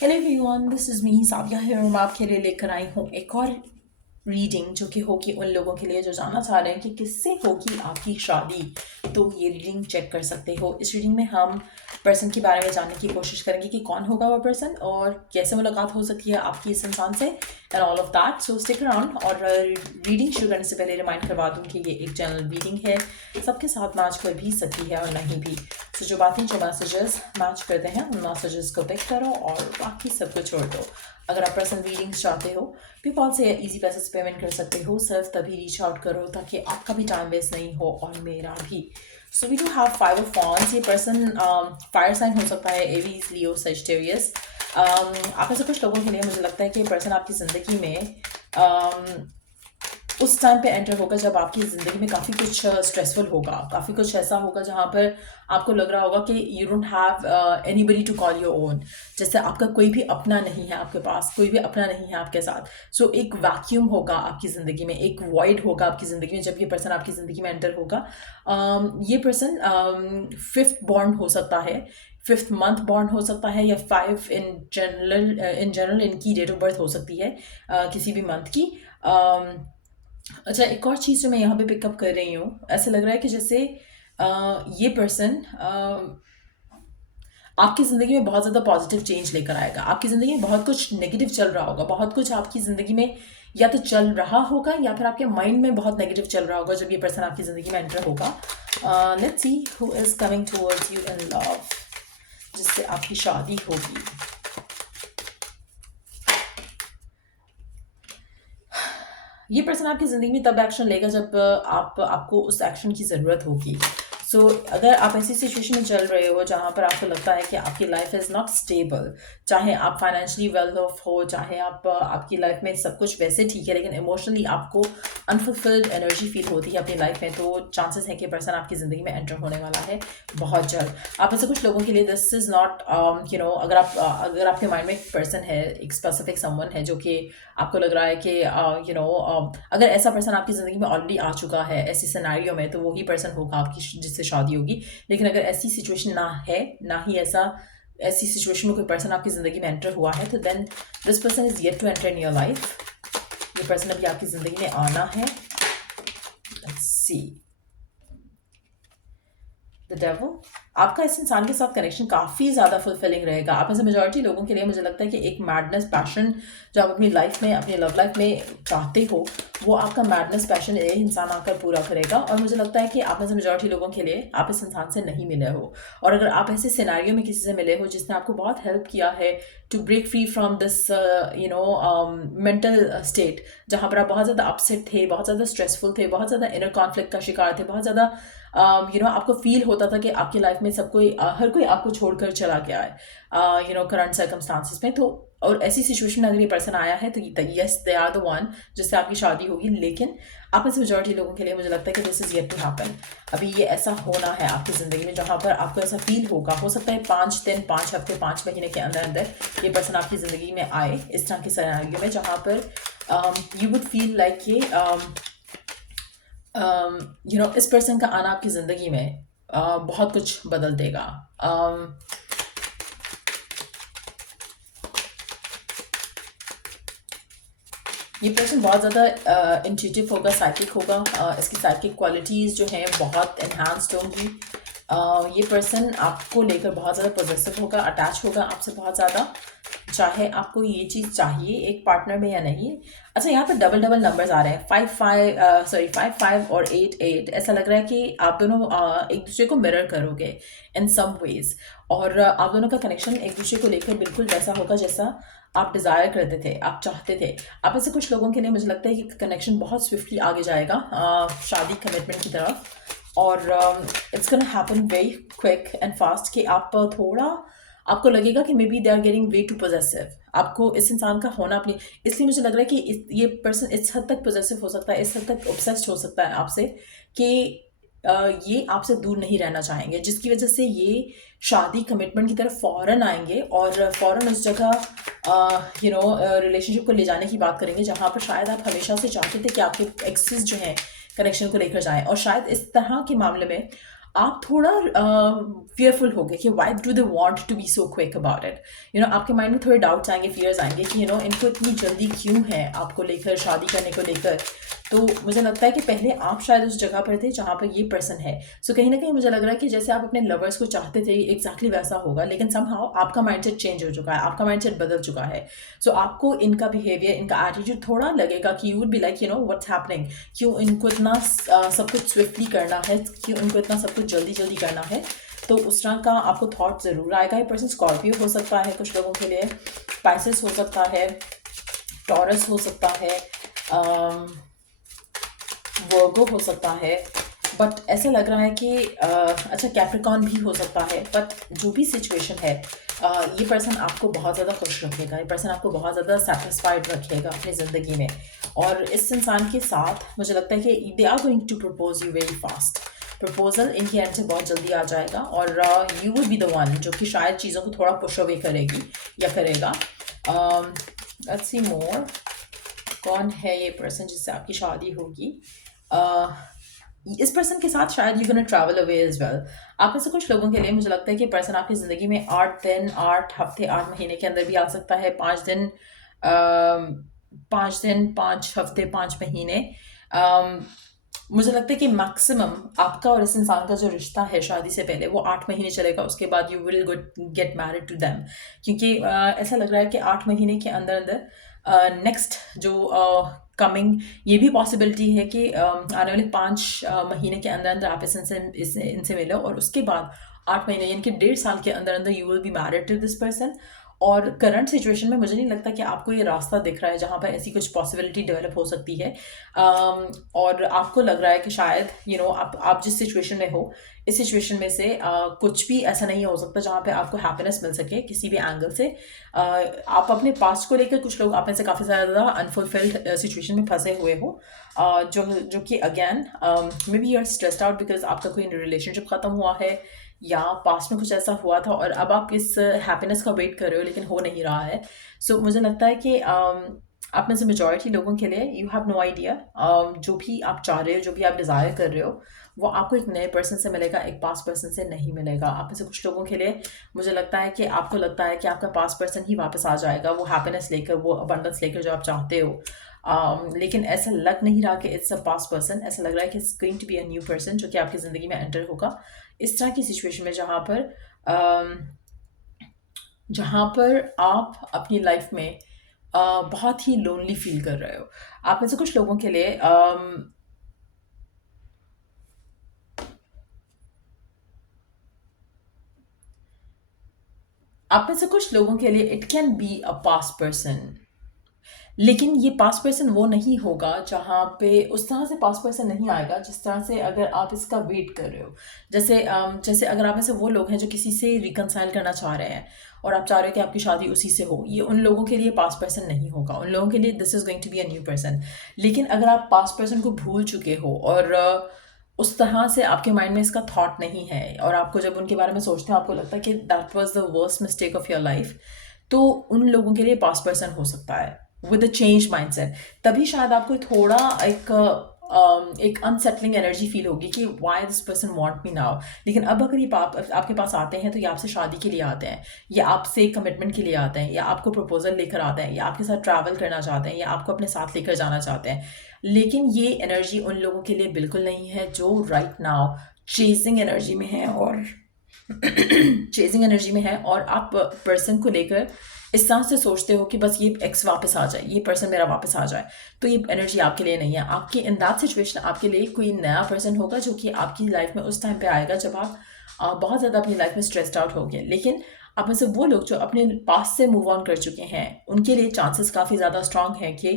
Hello everyone, this is me Savia है और मैं आपके लिए लेकर आई हूँ एक और रीडिंग जो कि होगी उन लोगों के लिए जो जानना चाह रहे हैं कि किससे होगी आपकी शादी। तो ये रीडिंग चेक कर सकते हो। इस रीडिंग में हम पर्सन के बारे में जानने की कोशिश करेंगे कि कौन होगा वो पर्सन और कैसे मुलाकात हो सकती है आपकी इस इंसान से and all of that. So stick around. और रीडिंग शुरू करने से पहले रिमाइंड करवा दूँ कि ये एक जनरल रीडिंग है, सबके साथ मैच कर भी सकती है और नहीं भी। तो जो बातें जो मैसेजेस मैच करते हैं उन मैसेजेस को पिक करो और बाकी सब को छोड़ दो। अगर आप पर्सनल रीडिंग्स चाहते हो, पेपॉल से इजी पैसे से पेमेंट कर सकते हो। सिर्फ तभी रीच आउट करो ताकि आपका भी टाइम वेस्ट नहीं हो और मेरा भी। So we do have 5 of wands। ये पर्सन फायर साइन हो सकता है, एरीज, लियो, सेजिटेरियस। आप में से कुछ लोगों के लिए मुझे लगता है कि पर्सन आपकी ज़िंदगी में उस टाइम पे एंटर होगा जब आपकी ज़िंदगी में काफ़ी कुछ स्ट्रेसफुल होगा, काफ़ी कुछ ऐसा होगा जहाँ पर आपको लग रहा होगा कि you don't have anybody to call your own. जैसे आपका कोई भी अपना नहीं है, आपके पास कोई भी अपना नहीं है आपके साथ। सो एक वैक्यूम होगा आपकी ज़िंदगी में, एक वॉइड होगा आपकी ज़िंदगी में जब ये पर्सन आपकी ज़िंदगी में एंटर होगा। ये पर्सन 5th बॉर्न हो सकता है, 5th मंथ बॉर्न हो सकता है, या 5 इन जनरल इनकी डेट ऑफ बर्थ हो सकती है किसी भी मंथ की। अच्छा, एक और चीज़ जो मैं यहाँ पे पिकअप कर रही हूँ, ऐसा लग रहा है कि जैसे ये पर्सन आपकी ज़िंदगी में बहुत ज़्यादा पॉजिटिव चेंज लेकर आएगा। आपकी ज़िंदगी में बहुत कुछ नेगेटिव चल रहा होगा, बहुत कुछ आपकी ज़िंदगी में या तो चल रहा होगा या फिर आपके माइंड में बहुत नेगेटिव चल रहा होगा जब ये पर्सन आपकी ज़िंदगी में एंटर होगा। Let's see who is coming towards you in love, जिससे आपकी शादी होगी। ये पर्सन आपकी ज़िंदगी में तब एक्शन लेगा जब आपको उस एक्शन की ज़रूरत होगी। सो अगर आप ऐसी सिचुएशन में चल रहे हो जहाँ पर आपको लगता है कि आपकी लाइफ इज़ नॉट स्टेबल, चाहे आप फाइनेंशियली वेल ऑफ हो, चाहे आपकी लाइफ में सब कुछ वैसे ठीक है लेकिन इमोशनली आपको अनफुलफिल्ड एनर्जी फील होती है अपनी लाइफ में, तो चांसेस हैं कि पर्सन आपकी ज़िंदगी में एंटर होने वाला है बहुत जल्द। आप ऐसे कुछ लोगों के लिए दिस इज़ नॉट अगर आपके माइंड में एक पर्सन है, एक स्पेसिफिक समवन है जो कि आपको लग रहा है कि अगर ऐसा पर्सन आपकी ज़िंदगी में ऑलरेडी आ चुका है ऐसी सिनेरियो में, तो वही पर्सन होगा आपकी जिससे शादी होगी। लेकिन अगर ऐसी सिचुएशन ना है, ना ही ऐसी सिचुएशन में कोई पर्सन आपकी ज़िंदगी में एंटर हुआ है, तो then this person is yet to enter in your life. ये पर्सन अभी आपकी ज़िंदगी में आना है। Let's see the devil. आपका इस इंसान के साथ कनेक्शन काफ़ी ज़्यादा फुलफिलिंग रहेगा। आप में से मेजॉरिटी लोगों के लिए मुझे लगता है कि एक मैडनेस पैशन जो आप अपनी लाइफ में, अपनी लव लाइफ में चाहते हो, वो आपका मैडनेस पैशन ये इंसान आकर पूरा करेगा। और मुझे लगता है कि आप में से मेजॉरिटी लोगों के लिए आप इस इंसान से नहीं मिले हो, और अगर आप ऐसे सिनेरियो में किसी से मिले हो जिसने आपको बहुत हेल्प किया है to break free from this mental state, जहाँ पर आप बहुत ज़्यादा अपसेट थे, बहुत ज़्यादा स्ट्रेसफुल थे, बहुत ज़्यादा इनर कॉन्फ्लिक्ट का शिकार थे, बहुत ज़्यादा आपको फील होता था कि आपकी लाइफ में हर कोई आपको छोड़कर चला गया है करंट सर्कमस्टांसिस में। तो और ऐसी सिचुएशन में अगर ये पर्सन आया है तो yes they are the one जिससे आपकी शादी होगी। लेकिन आप में से मेजॉरिटी लोगों के लिए मुझे लगता है कि this is yet to happen. अभी ये ऐसा होना है आपकी ज़िंदगी में जहाँ पर आपको ऐसा फील होगा, हो सकता है 5 दिन, 5 हफ्ते, 5 महीने के अंदर अंदर ये पर्सन आपकी ज़िंदगी में आए इस तरह के सिनेरियो में, जहाँ पर यू वुड फील लाइक ये इस पर्सन का आना आपकी ज़िंदगी में बहुत कुछ बदल देगा। ये पर्सन बहुत ज़्यादा इंट्यूटिव होगा, साइकिक होगा। इसकी साइकिक क्वालिटीज़ जो हैं बहुत इन्हांस्ड होंगी। ये पर्सन आपको लेकर बहुत ज़्यादा पॉजिटिव होगा, अटैच होगा आपसे बहुत ज़्यादा, चाहे आपको ये चीज़ चाहिए एक पार्टनर में या नहीं। अच्छा, यहाँ पर डबल डबल नंबर्स आ रहे हैं, 5 5 और 8 8। ऐसा लग रहा है कि आप दोनों एक दूसरे को मिरर करोगे इन सम वेज, और आप दोनों का कनेक्शन एक दूसरे को लेकर बिल्कुल वैसा होगा जैसा आप डिज़ायर करते थे, आप चाहते थे। आप ऐसे कुछ लोगों के लिए मुझे लगता है कि कनेक्शन बहुत स्विफ्टली आगे जाएगा शादी कमिटमेंट की तरफ, और it's gonna happen very quick and fast कि आपको लगेगा कि maybe they are getting way too possessive. आपको इस इंसान का होना अपनी, इसलिए मुझे लग रहा है कि ये पर्सन इस हद तक पोजेसिव हो सकता है, इस हद तक ऑब्सेस्ड हो सकता है आपसे कि ये आपसे दूर नहीं रहना चाहेंगे, जिसकी वजह से ये शादी कमिटमेंट की तरफ फ़ौरन आएंगे और फ़ौरन उस जगह रिलेशनशिप को ले जाने की बात करेंगे जहाँ पर शायद आप हमेशा से चाहते थे कि आपके एक्सेस जो हैं कनेक्शन को लेकर जाएं। और शायद इस तरह के मामले में आप थोड़ा fearful हो गए कि why do they want to be so quick about it. आपके माइंड में थोड़े डाउट्स आएंगे, फियर्स आएंगे कि इनको इतनी जल्दी क्यों है आपको लेकर, शादी करने को लेकर. तो मुझे लगता है कि पहले आप शायद उस जगह पर थे जहाँ पर ये पर्सन है. सो कहीं ना कहीं मुझे लग रहा है कि जैसे आप अपने लवर्स को चाहते थे एग्जैक्टली वैसा होगा, लेकिन समहाउ आपका माइंडसेट चेंज हो चुका है, आपका माइंडसेट बदल चुका है. सो आपको इनका बिहेवियर, इनका एटीट्यूड थोड़ा लगेगा कि you would be like what's happening, क्यों इनको इतना सब कुछ स्विफ्टली करना है, क्यों इनको इतना सब कुछ जल्दी जल्दी करना है. तो उस तरह का आपको थॉट ज़रूर आएगा. ये पर्सन स्कॉर्पियो हो सकता है कुछ लोगों के लिए, पाइसेस हो सकता है, टॉरस हो सकता है, वर्गो हो सकता है. बट ऐसा लग रहा है कि अच्छा कैप्रिकॉन भी हो सकता है. बट जो भी सिचुएशन है, ये पर्सन आपको बहुत ज़्यादा खुश रखेगा, ये पर्सन आपको बहुत ज़्यादा सेटिस्फाइड रखेगा अपनी ज़िंदगी में. और इस इंसान के साथ मुझे लगता है कि they are going to propose you very fast. Proposal इनके एंड से बहुत जल्दी आ जाएगा और you will be the one जो कि शायद चीज़ों को थोड़ा पुश अवे करेगी या करेगा. लेट्स सी मोर. कौन है ये पर्सन जिससे आपकी शादी होगी? इस पर्सन के साथ शायद you gonna travel away as well. आप में से कुछ लोगों के लिए मुझे लगता है कि पर्सन आपकी ज़िंदगी में 8 दिन, 8 हफ्ते, 8 महीने के अंदर भी आ सकता है. 5 दिन, 5 दिन, 5 हफ्ते, 5 महीने. मुझे लगता है कि मैक्सिमम आपका और इस इंसान का जो रिश्ता है शादी से पहले वो 8 महीने चलेगा. उसके बाद you will get married to them. क्योंकि ऐसा लग रहा है कि 8 महीने के अंदर अंदर नेक्स्ट जो कमिंग, ये भी पॉसिबिलिटी है कि आने वाले 5 महीने के अंदर अंदर आप इनसे मिलो और उसके बाद 8 महीने यानी कि 1.5 साल के अंदर अंदर you will be married to this person. और करंट सिचुएशन में मुझे नहीं लगता कि आपको ये रास्ता दिख रहा है जहाँ पर ऐसी कुछ पॉसिबिलिटी डेवलप हो सकती है. और आपको लग रहा है कि शायद आप जिस सिचुएशन में हो, इस सिचुएशन में से कुछ भी ऐसा नहीं हो सकता जहाँ पे आपको हैप्पीनेस मिल सके किसी भी एंगल से. आप अपने पास्ट को लेकर, कुछ लोग आप में से काफ़ी ज़्यादा अनफुलफिल्ड सिचुएशन में फंसे हुए हो, जो कि again maybe you are stressed out because आपका कोई रिलेशनशिप ख़त्म हुआ है या पास्ट में कुछ ऐसा हुआ था और अब आप इस हैप्पीनेस का वेट कर रहे हो लेकिन हो नहीं रहा है. सो मुझे लगता है कि आप में से मेजॉरिटी लोगों के लिए यू हैव नो आइडिया. जो भी आप चाह रहे हो, जो भी आप डिज़ायर कर रहे हो, वो आपको एक नए पर्सन से मिलेगा, एक पास्ट पर्सन से नहीं मिलेगा. आप में से कुछ लोगों के लिए मुझे लगता है कि आपको लगता है कि आपका पास्ट पर्सन ही वापस आ जाएगा, वो हैप्पीनेस लेकर, वो अबंडेंस लेकर जो आप चाहते हो. लेकिन ऐसा लग नहीं रहा कि इट्स अ पास्ट पर्सन. ऐसा लग रहा है कि it's going to be a new person जो कि आपकी ज़िंदगी में एंटर होगा इस तरह की सिचुएशन में जहाँ पर आप अपनी लाइफ में बहुत ही लोनली फील कर रहे हो. आप में से कुछ लोगों के लिए it can be a past person. लेकिन ये पास्ट पर्सन वो नहीं होगा जहाँ पे उस तरह से पास्ट पर्सन नहीं आएगा जिस तरह से अगर आप इसका वेट कर रहे हो. जैसे अगर आप में से वो लोग हैं जो किसी से रिकनसाइल करना चाह रहे हैं और आप चाह रहे हो कि आपकी शादी उसी से हो, ये उन लोगों के लिए पास्ट पर्सन नहीं होगा. उन लोगों के लिए this is going to be a new person. लेकिन अगर आप पास्ट पर्सन को भूल चुके हो और उस तरह से आपके माइंड में इसका थॉट नहीं है और आपको जब उनके बारे में सोचते हो आपको लगता है कि that was the worst mistake of your life, तो उन लोगों के लिए पास्ट पर्सन हो सकता है विद अ चेंज माइंडसेट. तभी शायद आपको थोड़ा एक अनसेटलिंग एनर्जी फील होगी कि why this person want me now. लेकिन अब अगर ये आपके पास आते हैं तो ये आपसे शादी के लिए आते हैं, या आपसे कमिटमेंट के लिए आते हैं, या आपको प्रपोजल लेकर आते हैं, या आपके साथ ट्रैवल करना चाहते हैं, या आपको अपने साथ लेकर जाना चाहते हैं. लेकिन ये एनर्जी उन लोगों के लिए बिल्कुल नहीं है जो राइट नाउ चेजिंग एनर्जी में है और चेजिंग एनर्जी में है और आप पर्सन को लेकर इस तरह से सोचते हो कि बस ये एक्स वापस आ जाए, ये पर्सन मेरा वापस आ जाए. तो ये एनर्जी आपके लिए नहीं है. आपकी इन दैट सिचुएशन आपके लिए कोई नया पर्सन होगा जो कि आपकी लाइफ में उस टाइम पे आएगा जब आप बहुत ज़्यादा अपनी लाइफ में स्ट्रेस्ड आउट हो गए. लेकिन आप में से वो लोग जो अपने पास से मूव ऑन कर चुके हैं उनके लिए चांसेस काफ़ी ज़्यादा स्ट्रांग है कि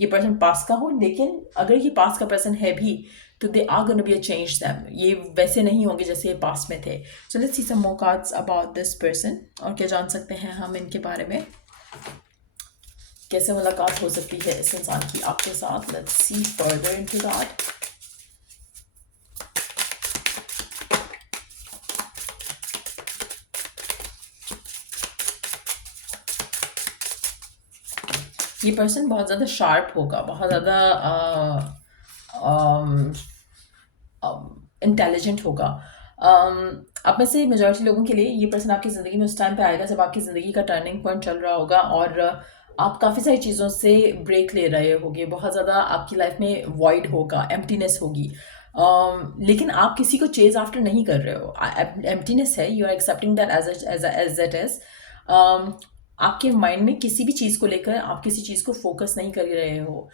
ये पर्सन पास का हो. लेकिन अगर ये पास का पर्सन है भी तो they are gonna be a change them. ये वैसे नहीं होंगे जैसे ये पास में थे. So let's see some more cards about this person. और क्या जान सकते हैं हम इनके बारे में, कैसे मुलाकात हो सकती है इस इंसान की आपके साथ. Let's see further into that. ये पर्सन बहुत ज़्यादा शार्प होगा, बहुत ज़्यादा इंटेलिजेंट होगा. आप में से मेजॉरिटी लोगों के लिए ये पर्सन आपकी ज़िंदगी में उस टाइम पे आएगा जब आपकी ज़िंदगी का टर्निंग पॉइंट चल रहा होगा और आप काफ़ी सारी चीज़ों से ब्रेक ले रहे होगे, बहुत ज़्यादा आपकी लाइफ में वॉइड होगा, एम्प्टीनेस होगी। लेकिन आप किसी को चेज आफ्टर नहीं कर रहे हो, एम्प्टीनेस है, you are accepting that as it is. आपके माइंड में किसी भी चीज़ को लेकर आप किसी चीज़ को फोकस नहीं कर रहे हो।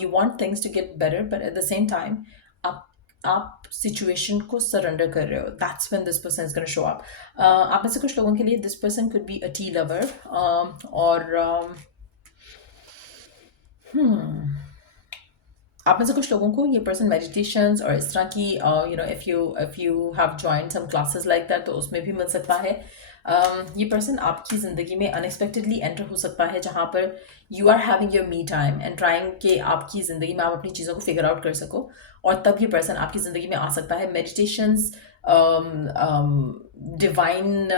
You want things to get better but at the same time आप आप सिचुएशन को सरेंडर कर रहे हो। That's when this person is gonna show up. आप में से कुछ लोगों के लिए this person could be a tea lover, और आप में से कुछ लोगों को ये पर्सन मेडिटेशंस और इस तरह की if you have join some classes like that तो उसमें भी मिल सकता है। ये पर्सन आपकी ज़िंदगी में अनएक्सपेक्टेडली एंटर हो सकता है जहाँ पर you are having your me time and trying कि आपकी ज़िंदगी में आप अपनी चीज़ों को फिगर आउट कर सको, और तब ये पर्सन आपकी ज़िंदगी में आ सकता है। मेडिटेशंस, डिवाइन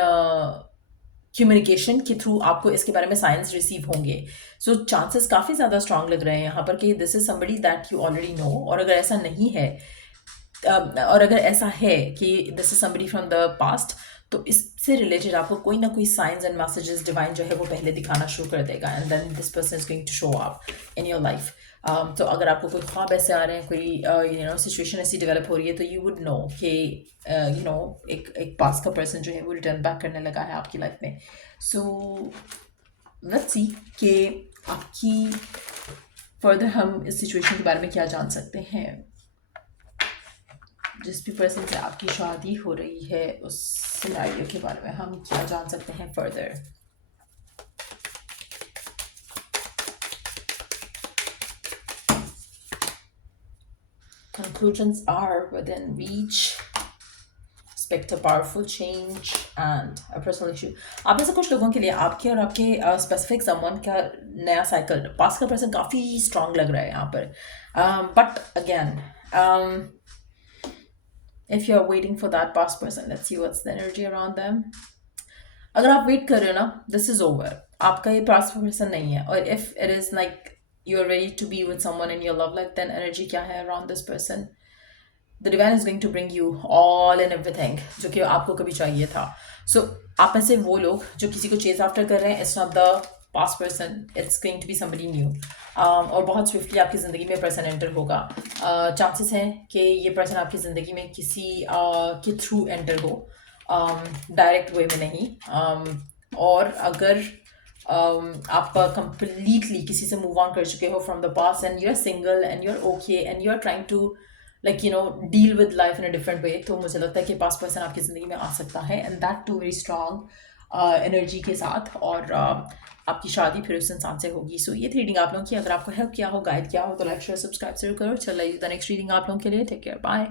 कम्युनिकेशन के थ्रू आपको इसके बारे में साइंस रिसीव होंगे। सो चांसेस काफ़ी ज़्यादा स्ट्रांग लग रहे हैं यहाँ पर कि this is somebody that you already know. और अगर ऐसा नहीं है, और अगर ऐसा है कि this is somebody from the past, तो इससे रिलेटेड आपको कोई ना कोई साइंस एंड मैसेजेस डिवाइन जो है वो पहले दिखाना शुरू कर देगा, and then this person is going to show up in your life. तो अगर आपको कोई ख्वाब ऐसे आ रहे हैं, कोई सिचुएशन ऐसी डेवलप हो रही है, तो यू वुड नो कि एक पास का पर्सन जो है वो रिटर्न बैक करने लगा है आपकी लाइफ में। सो लेट्स सी कि आपकी फर्दर हम इस सिचुएशन के बारे में क्या जान सकते हैं। जिस भी पर्सन से आपकी शादी हो रही है उस सिनेरियो के बारे में हम क्या जान सकते हैं further. Conclusions are within reach. Expect a powerful change and a personal issue. आप में से कुछ लोगों के लिए आपके और आपके स्पेसिफिक समवन का नया साइकिल, पास्ट का पर्सन काफ़ी स्ट्रांग लग रहा है यहाँ पर। But again, if you are waiting for that past person, let's see what's the energy around them. अगर आप वेट कर रहे हो ना, दिस इज ओवर, आपका ये पास्ट पर्सन नहीं है। और if it is like you are ready to be with someone in your love life, then energy क्या है around this person? The divine is going to bring you all and everything जो कि आपको कभी चाहिए था। सो आप में से वो लोग जो किसी को चेज आफ्टर कर रहे हैं, it's not the past person, it's going to be somebody new. और बहुत स्विफ्टली आपकी ज़िंदगी में पर्सन एंटर होगा। चांसेस हैं कि ये पर्सन आपकी ज़िंदगी में किसी के थ्रू एंटर हो, डायरेक्ट वे में नहीं। और अगर आप कंप्लीटली किसी से मूव ऑन कर चुके हो from the past and you are single and you are okay and you are trying to deal with life in a different way, तो मुझे लगता है कि पास्ट पर्सन आपकी ज़िंदगी में आ सकता है, and that too very strong energy के साथ। और आपकी शादी फिर उस इंसान से होगी। सो ये थी रीडिंग आप लोगों की। अगर आपको हेल्प किया हो, गाइड किया हो, तो लाइक शेयर सब्सक्राइब जरूर करो। चलो द नेक्स्ट रीडिंग आप लोगों के लिए। Take care, bye.